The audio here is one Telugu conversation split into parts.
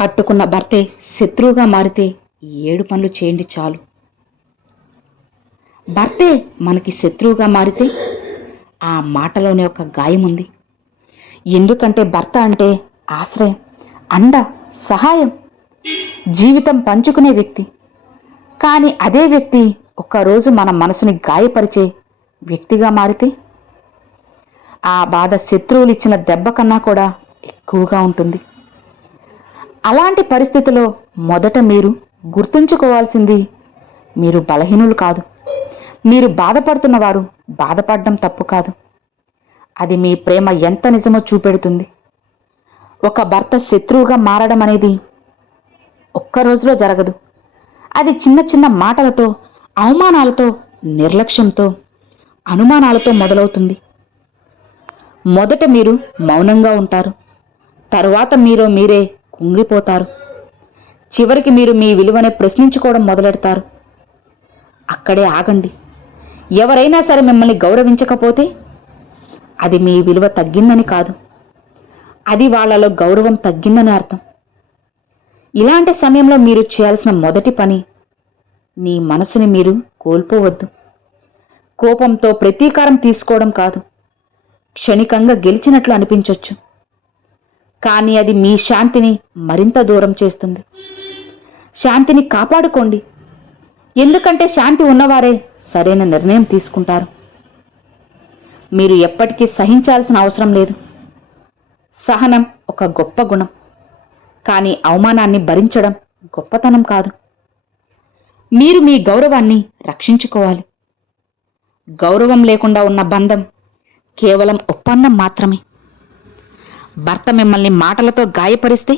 కట్టుకున్న భర్తే శత్రువుగా మారితే 7 పనులు చేయండి చాలు. భర్తే మనకి శత్రువుగా మారితే ఆ మాటలోనే ఒక గాయం ఉంది. ఎందుకంటే భర్త అంటే ఆశ్రయం, అండ, సహాయం, జీవితం పంచుకునే వ్యక్తి. కానీ అదే వ్యక్తి ఒక్కరోజు మన మనసుని గాయపరిచే వ్యక్తిగా మారితే ఆ బాధ శత్రువులు ఇచ్చిన దెబ్బ కన్నా కూడా ఎక్కువగా ఉంటుంది. అలాంటి పరిస్థితిలో మొదట మీరు గుర్తుంచుకోవాల్సింది, మీరు బలహీనులు కాదు. మీరు బాధపడుతున్నవారు బాధపడడం తప్పు కాదు. అది మీ ప్రేమ ఎంత నిజమో చూపెడుతుంది. ఒక భర్త శత్రువుగా మారడం అనేది ఒక్క రోజులో జరగదు. అది చిన్న చిన్న మాటలతో, అవమానాలతో, నిర్లక్ష్యంతో, అనుమానాలతో మొదలవుతుంది. మొదట మీరు మౌనంగా ఉంటారు. తరువాత మీరే కుంగిపోతారు. చివరికి మీరు మీ విలువనే ప్రశ్నించుకోవడం మొదలెడతారు. అక్కడే ఆగండి. ఎవరైనా సరే మిమ్మల్ని గౌరవించకపోతే అది మీ విలువ తగ్గిందని కాదు, అది వాళ్ళలో గౌరవం తగ్గిందని అర్థం. ఇలాంటి సమయంలో మీరు చేయాల్సిన మొదటి పని, నీ మనసుని మీరు కోల్పోవద్దు. కోపంతో ప్రతీకారం తీసుకోవడం కాదు. క్షణికంగా గెలిచినట్లు అనిపించొచ్చు, కానీ అది మీ శాంతిని మరింత దూరం చేస్తుంది. శాంతిని కాపాడుకోండి. ఎందుకంటే శాంతి ఉన్నవారే సరైన నిర్ణయం తీసుకుంటారు. మీరు ఎప్పటికీ సహించాల్సిన అవసరం లేదు. సహనం ఒక గొప్ప గుణం, కానీ అవమానాన్ని భరించడం గొప్పతనం కాదు. మీరు మీ గౌరవాన్ని రక్షించుకోవాలి. గౌరవం లేకుండా ఉన్న బంధం కేవలం ఒప్పందం మాత్రమే. భర్త మిమ్మల్ని మాటలతో గాయపరిస్తే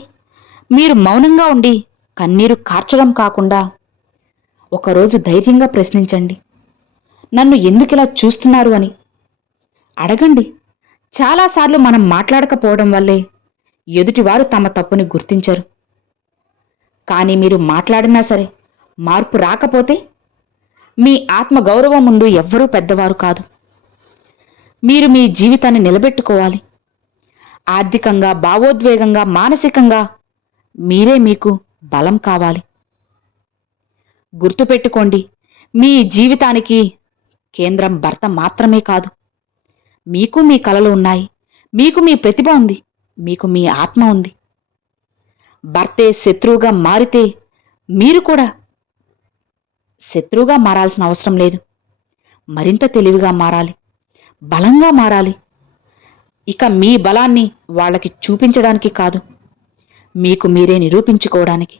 మీరు మౌనంగా ఉండి కన్నీరు కార్చడం కాకుండా ఒకరోజు ధైర్యంగా ప్రశ్నించండి, నన్ను ఎందుకిలా చూస్తున్నారు అని అడగండి. చాలాసార్లు మనం మాట్లాడకపోవడం వల్లే ఎదుటివారు తమ తప్పుని గుర్తించరు. కానీ మీరు మాట్లాడినా సరే మార్పు రాకపోతే మీ ఆత్మ గౌరవం ముందు ఎవ్వరూ పెద్దవారు కాదు. మీరు మీ జీవితాన్ని నిలబెట్టుకోవాలి. ఆర్థికంగా, భావోద్వేగంగా, మానసికంగా మీరే మీకు బలం కావాలి. గుర్తుపెట్టుకోండి, మీ జీవితానికి కేంద్రం భర్త మాత్రమే కాదు. మీకు మీ కలలు ఉన్నాయి, మీకు మీ ప్రతిభ ఉంది, మీకు మీ ఆత్మ ఉంది. భర్తే శత్రువుగా మారితే మీరు కూడా శత్రువుగా మారాల్సిన అవసరం లేదు. మరింత తెలివిగా మారాలి, బలంగా మారాలి. ఇక మీ బలాన్ని వాళ్ళకి చూపించడానికి కాదు, మీకు మీరే నిరూపించుకోవడానికి.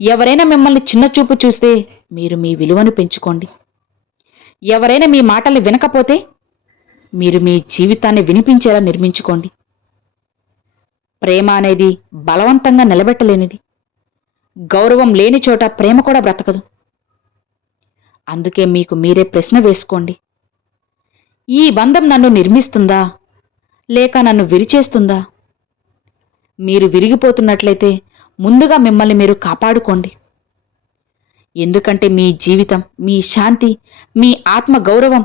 ఎవరైనా మిమ్మల్ని చిన్నచూపు చూస్తే మీరు మీ విలువను పెంచుకోండి. ఎవరైనా మీ మాటల్ని వినకపోతే మీరు మీ జీవితాన్ని వినిపించేలా నిర్మించుకోండి. ప్రేమ అనేది బలవంతంగా నిలబెట్టలేనిది. గౌరవం లేని చోట ప్రేమ కూడా బ్రతకదు. అందుకే మీకు మీరే ప్రశ్న వేసుకోండి, ఈ బంధం నన్ను నిర్మిస్తుందా లేక నన్ను విరిచేస్తుందా? మీరు విరిగిపోతున్నట్లయితే ముందుగా మిమ్మల్ని మీరు కాపాడుకోండి. ఎందుకంటే మీ జీవితం, మీ శాంతి, మీ ఆత్మ గౌరవం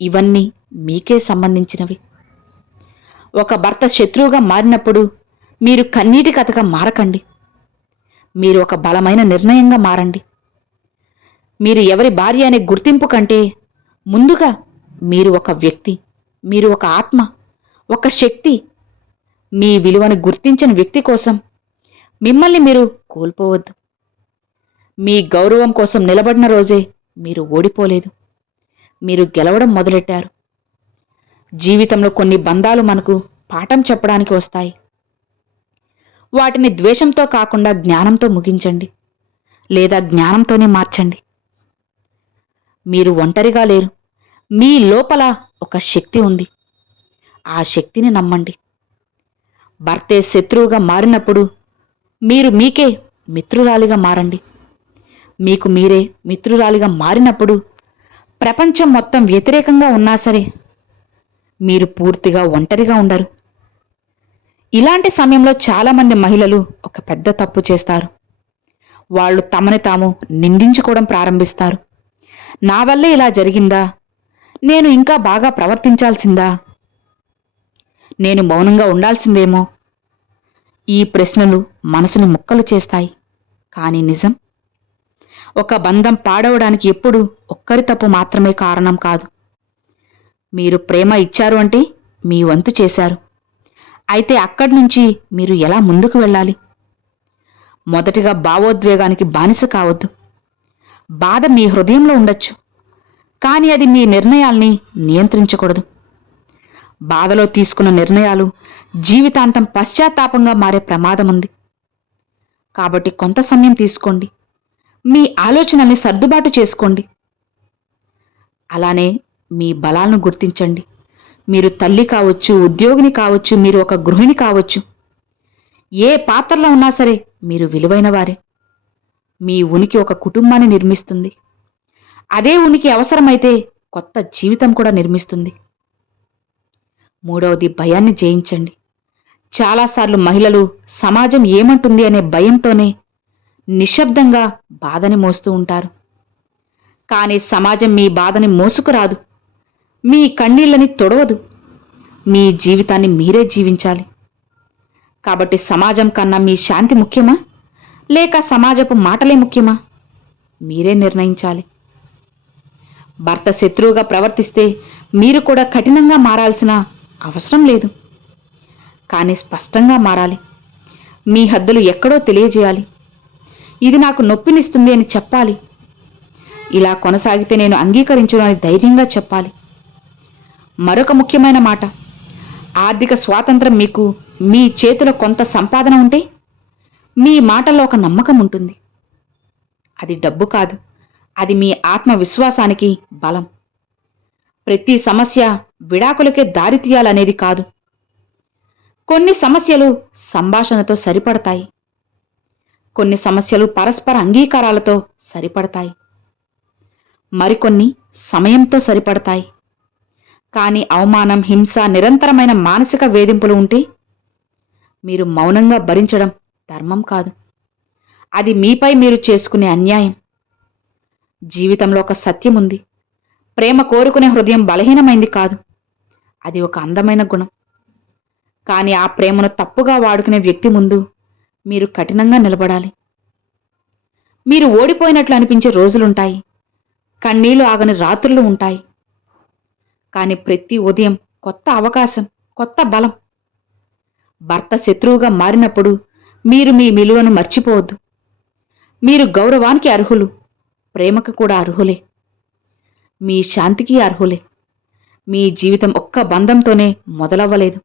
ఇవన్నీ మీకే సంబంధించినవి. ఒక భర్త శత్రువుగా మారినప్పుడు మీరు కన్నీటి కథగా మారకండి. మీరు ఒక బలమైన నిర్ణయంగా మారండి. మీరు ఎవరి భార్య అనే గుర్తింపు కంటే ముందుగా మీరు ఒక వ్యక్తి, మీరు ఒక ఆత్మ, ఒక శక్తి. మీ విలువను గుర్తించిన వ్యక్తి కోసం మిమ్మల్ని మీరు కోల్పోవద్దు. మీ గౌరవం కోసం నిలబడిన రోజే మీరు ఓడిపోలేదు, మీరు గెలవడం మొదలెట్టారు. జీవితంలో కొన్ని బంధాలు మనకు పాఠం చెప్పడానికి వస్తాయి. వాటిని ద్వేషంతో కాకుండా జ్ఞానంతో ముగించండి, లేదా జ్ఞానంతోనే మార్చండి. మీరు ఒంటరిగా లేరు. మీ లోపల ఒక శక్తి ఉంది. ఆ శక్తిని నమ్మండి. భర్తే శత్రువుగా మారినప్పుడు మీరు మీకే మిత్రురాలిగా మారండి. మీకు మీరే మిత్రురాలిగా మారినప్పుడు ప్రపంచం మొత్తం వ్యతిరేకంగా ఉన్నా సరే మీరు పూర్తిగా ఒంటరిగా ఉండరు. ఇలాంటి సమయంలో చాలామంది మహిళలు ఒక పెద్ద తప్పు చేస్తారు. వాళ్ళు తమని తాము నిందించుకోవడం ప్రారంభిస్తారు. నా వల్లే ఇలా జరిగిందా? నేను ఇంకా బాగా ప్రవర్తించాల్సిందా? నేను మౌనంగా ఉండాల్సిందేమో? ఈ ప్రశ్నలు మనసుని ముక్కలు చేస్తాయి. కానీ నిజం, ఒక బంధం పాడవడానికి ఎప్పుడూ ఒక్కరి తప్పు మాత్రమే కారణం కాదు. మీరు ప్రేమ ఇచ్చారు అంటే మీ వంతు చేశారు. అయితే అక్కడి నుంచి మీరు ఎలా ముందుకు వెళ్ళాలి? మొదటిగా భావోద్వేగానికి బానిస కావద్దు. బాధ మీ హృదయంలో ఉండొచ్చు, కానీ అది మీ నిర్ణయాల్ని నియంత్రించకూడదు. బాధలో తీసుకున్న నిర్ణయాలు జీవితాంతం పశ్చాత్తాపంగా మారే ప్రమాదముంది. కాబట్టి కొంత సమయం తీసుకోండి. మీ ఆలోచనల్ని సర్దుబాటు చేసుకోండి. అలానే మీ బలాలను గుర్తించండి. మీరు తల్లి కావచ్చు, ఉద్యోగిని కావచ్చు, మీరు ఒక గృహిణి కావచ్చు. ఏ పాత్రలో ఉన్నా సరే మీరు విలువైన వారే. మీ ఉనికి ఒక కుటుంబాన్ని నిర్మిస్తుంది. అదే ఉనికి అవసరమైతే కొత్త జీవితం కూడా నిర్మిస్తుంది. మూడవది, భయాన్ని జయించండి. చాలాసార్లు మహిళలు సమాజం ఏమంటుంది అనే భయంతోనే నిశ్శబ్దంగా బాధని మోస్తూ ఉంటారు. కానీ సమాజం మీ బాధని మోసుకురాదు, మీ కన్నీళ్ళని తొడవదు. మీ జీవితాన్ని మీరే జీవించాలి. కాబట్టి సమాజం కన్నా మీ శాంతి ముఖ్యమా, లేక సమాజపు మాటలే ముఖ్యమా? మీరే నిర్ణయించాలి. భర్త శత్రువుగా ప్రవర్తిస్తే మీరు కూడా కఠినంగా మారాల్సిన అవసరం లేదు. కానీ స్పష్టంగా మారాలి. మీ హద్దులు ఎక్కడో తెలియజేయాలి. ఇది నాకు నొప్పినిస్తుంది అని చెప్పాలి. ఇలా కొనసాగితే నేను అంగీకరించును అని ధైర్యంగా చెప్పాలి. మరొక ముఖ్యమైన మాట, ఆర్థిక స్వాతంత్రం మీకు మీ చేతిలో కొంత సంపాదన ఉంటే మీ మాటల్లో ఒక నమ్మకం ఉంటుంది. అది డబ్బు కాదు, అది మీ ఆత్మవిశ్వాసానికి బలం. ప్రతి సమస్య విడాకులకే దారితీయాలనేది కాదు. కొన్ని సమస్యలు సంభాషణతో సరిపడతాయి. కొన్ని సమస్యలు పరస్పర అంగీకారాలతో సరిపడతాయి. మరికొన్ని సమయంతో సరిపడతాయి. కానీ అవమానం, హింస, నిరంతరమైన మానసిక వేధింపులు ఉంటే మీరు మౌనంగా భరించడం ధర్మం కాదు. అది మీపై మీరు చేసుకునే అన్యాయం. జీవితంలో ఒక సత్యం ఉంది. ప్రేమ కోరుకునే హృదయం బలహీనమైంది కాదు, అది ఒక అందమైన గుణం. కానీ ఆ ప్రేమను తప్పుగా వాడుకునే వ్యక్తి ముందు మీరు కఠినంగా నిలబడాలి. మీరు ఓడిపోయినట్లు అనిపించే రోజులుంటాయి. కన్నీళ్లు ఆగని రాత్రులు ఉంటాయి. కానీ ప్రతి ఉదయం కొత్త అవకాశం, కొత్త బలం. భర్త శత్రువుగా మారినప్పుడు మీరు మీ విలువను మర్చిపోవద్దు. మీరు గౌరవానికి అర్హులు, ప్రేమకు కూడా అర్హులే, మీ శాంతికి అర్హులే. మీ జీవితం ఒక్క బంధంతోనే మొదలవ్వలేదు.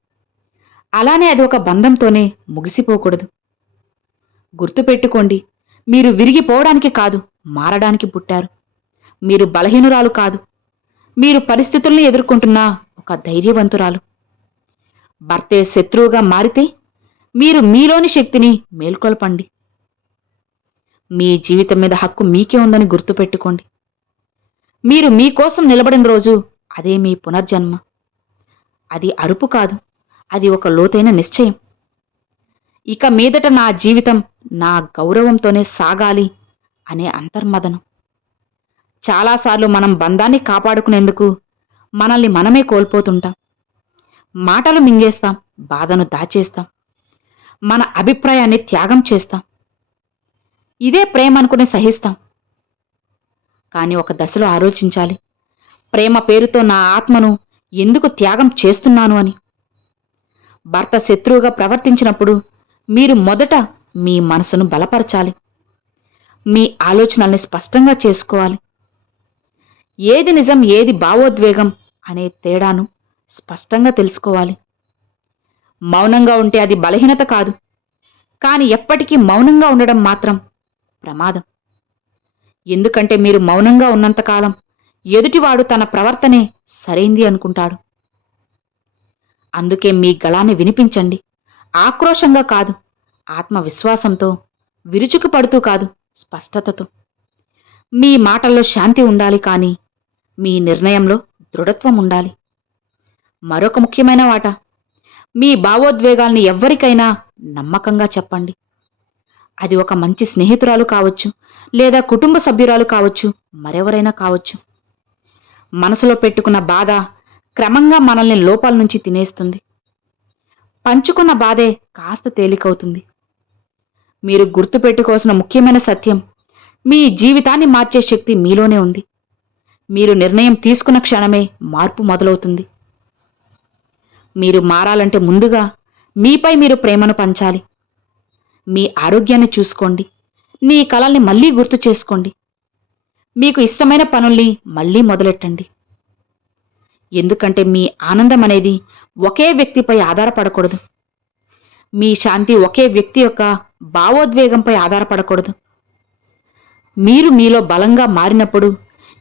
అలానే అది ఒక బంధంతోనే ముగిసిపోకూడదు. గుర్తుపెట్టుకోండి, మీరు విరిగిపోవడానికి కాదు, మారడానికి పుట్టారు. మీరు బలహీనురాలు కాదు, మీరు పరిస్థితుల్ని ఎదుర్కొంటున్న ఒక ధైర్యవంతురాలు. భర్తే శత్రువుగా మారితే మీరు మీలోని శక్తిని మేల్కొల్పండి. మీ జీవితం మీద హక్కు మీకే ఉందని గుర్తుపెట్టుకోండి. మీరు మీకోసం నిలబడిన రోజు అదే మీ పునర్జన్మ. అది అరుపు కాదు, అది ఒక లోతైన నిశ్చయం. ఇక మీదట నా జీవితం నా గౌరవంతోనే సాగాలి అనే అంతర్మదనం. చాలాసార్లు మనం బంధాన్ని కాపాడుకునేందుకు మనల్ని మనమే కోల్పోతుంటాం. మాటలు మింగేస్తాం, బాధను దాచేస్తాం, మన అభిప్రాయాన్ని త్యాగం చేస్తాం. ఇదే ప్రేమ అనుకుని సహిస్తాం. కానీ ఒక దశలో ఆలోచించాలి, ప్రేమ పేరుతో నా ఆత్మను ఎందుకు త్యాగం చేస్తున్నాను అని. భర్త శత్రువుగా ప్రవర్తించినప్పుడు మీరు మొదట మీ మనసును బలపరచాలి. మీ ఆలోచనల్ని స్పష్టంగా చేసుకోవాలి. ఏది నిజం, ఏది భావోద్వేగం అనే తేడాను స్పష్టంగా తెలుసుకోవాలి. మౌనంగా ఉంటే అది బలహీనత కాదు, కానీ ఎప్పటికీ మౌనంగా ఉండడం మాత్రం ప్రమాదం. ఎందుకంటే మీరు మౌనంగా ఉన్నంతకాలం ఎదుటివాడు తన ప్రవర్తనే సరైంది అనుకుంటాడు. అందుకే మీ గళాన్ని వినిపించండి. ఆక్రోశంగా కాదు, ఆత్మవిశ్వాసంతో, విరుచుకుపడుతూ కాదు, స్పష్టతతో. మీ మాటల్లో శాంతి ఉండాలి, కానీ మీ నిర్ణయంలో దృఢత్వం ఉండాలి. మరొక ముఖ్యమైన మాట, మీ భావోద్వేగాల్ని ఎవ్వరికైనా నమ్మకంగా చెప్పండి. అది ఒక మంచి స్నేహితురాలు కావచ్చు, లేదా కుటుంబ సభ్యురాలు కావచ్చు, మరెవరైనా కావచ్చు. మనసులో పెట్టుకున్న బాధ క్రమంగా మనల్ని లోపాల నుంచి తినేస్తుంది. పంచుకున్న బాధే కాస్త తేలికవుతుంది. మీరు గుర్తుపెట్టుకోవాల్సిన ముఖ్యమైన సత్యం, మీ జీవితాన్ని మార్చే శక్తి మీలోనే ఉంది. మీరు నిర్ణయం తీసుకున్న క్షణమే మార్పు మొదలవుతుంది. మీరు మారాలంటే ముందుగా మీపై మీరు ప్రేమను పంచాలి. మీ ఆరోగ్యాన్ని చూసుకోండి. మీ కలల్ని మళ్లీ గుర్తు చేసుకోండి. మీకు ఇష్టమైన పనుల్ని మళ్లీ మొదలెట్టండి. ఎందుకంటే మీ ఆనందం అనేది ఒకే వ్యక్తిపై ఆధారపడకూడదు. మీ శాంతి ఒకే వ్యక్తి యొక్క భావోద్వేగంపై ఆధారపడకూడదు. మీరు మీలో బలంగా మారినప్పుడు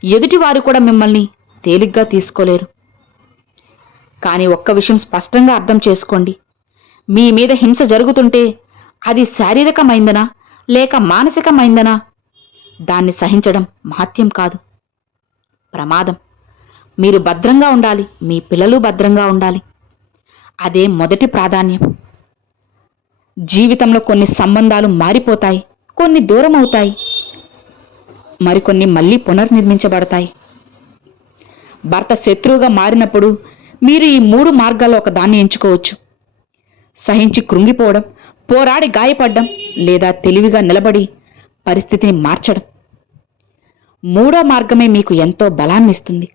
ఎదుటివారు కూడా మిమ్మల్ని తేలిగ్గా తీసుకోలేరు. కానీ ఒక్క విషయం స్పష్టంగా అర్థం చేసుకోండి. మీ మీద హింస జరుగుతుంటే అది శారీరకమైందనా లేక మానసికమైందనా, దాన్ని సహించడం మహత్యం కాదు, ప్రమాదం. మీరు భద్రంగా ఉండాలి, మీ పిల్లలు భద్రంగా ఉండాలి. అదే మొదటి ప్రాధాన్యం. జీవితంలో కొన్ని సంబంధాలు మారిపోతాయి, కొన్ని దూరం అవుతాయి, మరికొన్ని మళ్లీ పునర్నిర్మించబడతాయి. భర్త శత్రువుగా మారినప్పుడు మీరు ఈ 3 మార్గాల్లో ఒక దాన్ని ఎంచుకోవచ్చు. సహించి కృంగిపోవడం, పోరాడి గాయపడ్డం, లేదా తెలివిగా నిలబడి పరిస్థితిని మార్చడం. 3వ మార్గమే మీకు ఎంతో బలాన్నిస్తుంది.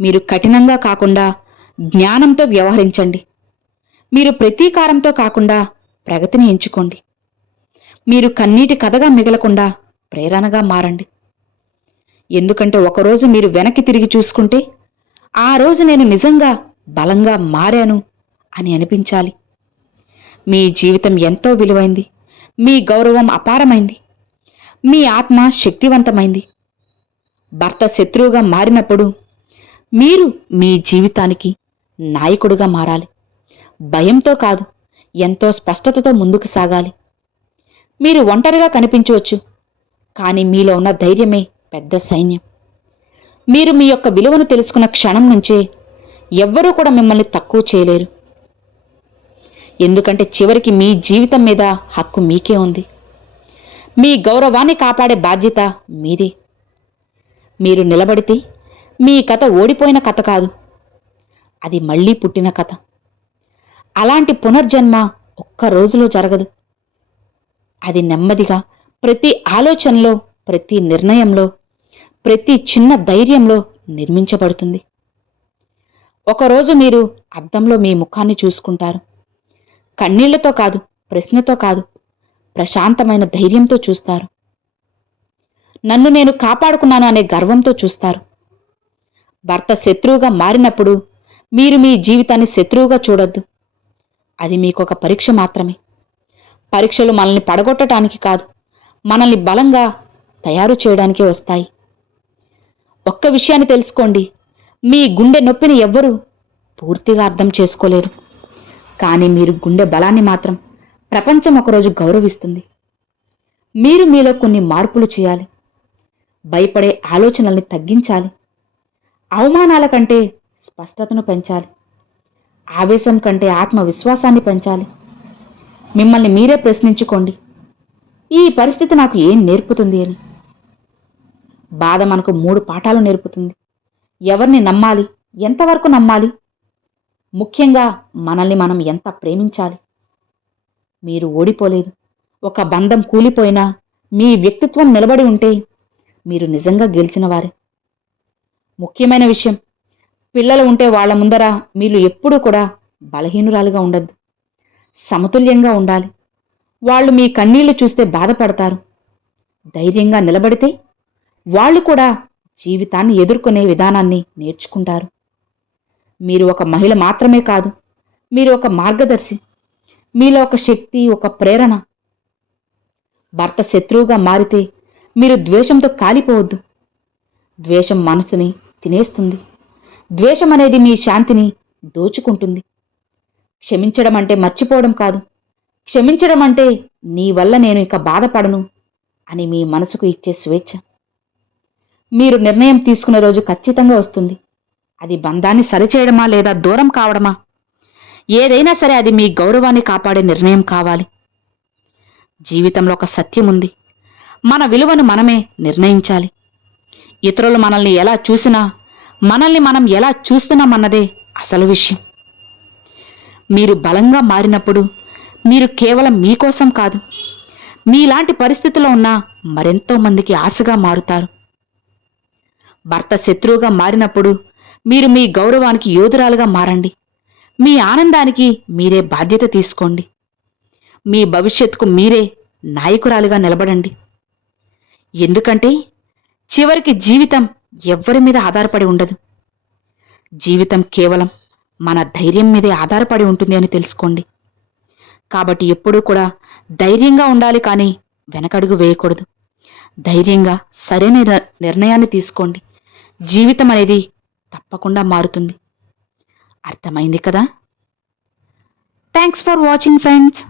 మీరు కఠినంగా కాకుండా జ్ఞానంతో వ్యవహరించండి. మీరు ప్రతీకారంతో కాకుండా ప్రగతిని ఎంచుకోండి. మీరు కన్నీటి కథగా మిగలకుండా ప్రేరణగా మారండి. ఎందుకంటే ఒకరోజు మీరు వెనక్కి తిరిగి చూసుకుంటే ఆ రోజు నేను నిజంగా బలంగా మారాను అని అనిపించాలి. మీ జీవితం ఎంతో విలువైంది. మీ గౌరవం అపారమైంది. మీ ఆత్మ శక్తివంతమైంది. భర్త శత్రువుగా మారినప్పుడు మీరు మీ జీవితానికి నాయకుడిగా మారాలి. భయంతో కాదు, ఎంతో స్పష్టతతో ముందుకు సాగాలి. మీరు ఒంటరిగా కనిపించవచ్చు, కానీ మీలో ఉన్న ధైర్యమే పెద్ద సైన్యం. మీరు మీ యొక్క విలువను తెలుసుకున్న క్షణం నుంచే ఎవ్వరూ కూడా మిమ్మల్ని తక్కువ చేయలేరు. ఎందుకంటే చివరికి మీ జీవితం మీద హక్కు మీకే ఉంది. మీ గౌరవాన్ని కాపాడే బాధ్యత మీదే. మీరు నిలబడితే మీ కథ ఓడిపోయిన కథ కాదు, అది మళ్లీ పుట్టిన కథ. అలాంటి పునర్జన్మ ఒక్క రోజులో జరగదు. అది నెమ్మదిగా ప్రతి ఆలోచనలో, ప్రతి నిర్ణయంలో, ప్రతి చిన్న ధైర్యంలో నిర్మించబడుతుంది. ఒకరోజు మీరు అద్దంలో మీ ముఖాన్ని చూసుకుంటారు. కన్నీళ్లతో కాదు, ప్రశ్నతో కాదు, ప్రశాంతమైన ధైర్యంతో చూస్తారు. నన్ను నేను కాపాడుకున్నాను అనే గర్వంతో చూస్తారు. భర్త శత్రువుగా మారినప్పుడు మీరు మీ జీవితాన్ని శత్రువుగా చూడొద్దు. అది మీకొక పరీక్ష మాత్రమే. పరీక్షలు మనల్ని పడగొట్టడానికి కాదు, మనల్ని బలంగా తయారు చేయడానికే వస్తాయి. ఒక్క విషయాన్ని తెలుసుకోండి, మీ గుండె నొప్పిని ఎవ్వరూ పూర్తిగా అర్థం చేసుకోలేరు. కానీ మీరు గుండె బలాన్ని మాత్రం ప్రపంచం ఒకరోజు గౌరవిస్తుంది. మీరు మీలో కొన్ని మార్పులు చేయాలి. భయపడే ఆలోచనల్ని తగ్గించాలి. అవమానాల కంటే స్పష్టతను పెంచాలి. ఆవేశం కంటే ఆత్మవిశ్వాసాన్ని పెంచాలి. మిమ్మల్ని మీరే ప్రశ్నించుకోండి, ఈ పరిస్థితి నాకు ఏం నేర్పుతుంది అని. బాధ మనకు 3 పాఠాలు నేర్పుతుంది. ఎవరిని నమ్మాలి, ఎంతవరకు నమ్మాలి, ముఖ్యంగా మనల్ని మనం ఎంత ప్రేమించాలి. మీరు ఓడిపోలేదు. ఒక బంధం కూలిపోయినా మీ వ్యక్తిత్వం నిలబడి ఉంటే మీరు నిజంగా గెలిచినవారే. ముఖ్యమైన విషయం, పిల్లలు ఉంటే వాళ్ల ముందర మీరు ఎప్పుడూ కూడా బలహీనురాలుగా ఉండద్దు. సమతుల్యంగా ఉండాలి. వాళ్ళు మీ కన్నీళ్లు చూస్తే బాధపడతారు. ధైర్యంగా నిలబడితే వాళ్ళు కూడా జీవితాన్ని ఎదుర్కొనే విధానాన్ని నేర్చుకుంటారు. మీరు ఒక మహిళ మాత్రమే కాదు, మీరు ఒక మార్గదర్శి. మీలో ఒక శక్తి, ఒక ప్రేరణ. భర్త శత్రువుగా మారితే మీరు ద్వేషంతో కాలిపోవద్దు. ద్వేషం మనసుని తినేస్తుంది. ద్వేషం అనేది మీ శాంతిని దోచుకుంటుంది. క్షమించడం అంటే మర్చిపోవడం కాదు. క్షమించడం అంటే నీ వల్ల నేను ఇక బాధపడను అని మీ మనసుకు ఇచ్చే స్వేచ్ఛ. మీరు నిర్ణయం తీసుకునే రోజు ఖచ్చితంగా వస్తుంది. అది బంధాన్ని సరిచేయడమా లేదా దూరం కావడమా, ఏదైనా సరే అది మీ గౌరవాన్ని కాపాడే నిర్ణయం కావాలి. జీవితంలో ఒక సత్యం ఉంది, మన విలువను మనమే నిర్ణయించాలి. ఇతరులు మనల్ని ఎలా చూసినా మనల్ని మనం ఎలా చూస్తున్నామన్నదే అసలు విషయం. మీరు బలంగా మారినప్పుడు మీరు కేవలం మీకోసం కాదు, మీలాంటి పరిస్థితిలో ఉన్న మరెంతో మందికి ఆశగా మారుతారు. భర్త శత్రువుగా మారినప్పుడు మీరు మీ గౌరవానికి యోధురాలుగా మారండి. మీ ఆనందానికి మీరే బాధ్యత తీసుకోండి. మీ భవిష్యత్తుకు మీరే నాయకురాలిగా నిలబడండి. ఎందుకంటే చివరికి జీవితం ఎవ్వరి మీద ఆధారపడి ఉండదు. జీవితం కేవలం మన ధైర్యం మీదే ఆధారపడి ఉంటుంది అని తెలుసుకోండి. కాబట్టి ఎప్పుడూ కూడా ధైర్యంగా ఉండాలి, కానీ వెనకడుగు వేయకూడదు. ధైర్యంగా సరైన నిర్ణయాన్ని తీసుకోండి. జీవితం అనేది తప్పకుండా మారుతుంది. అర్థమైంది కదా? Thanks for watching friends.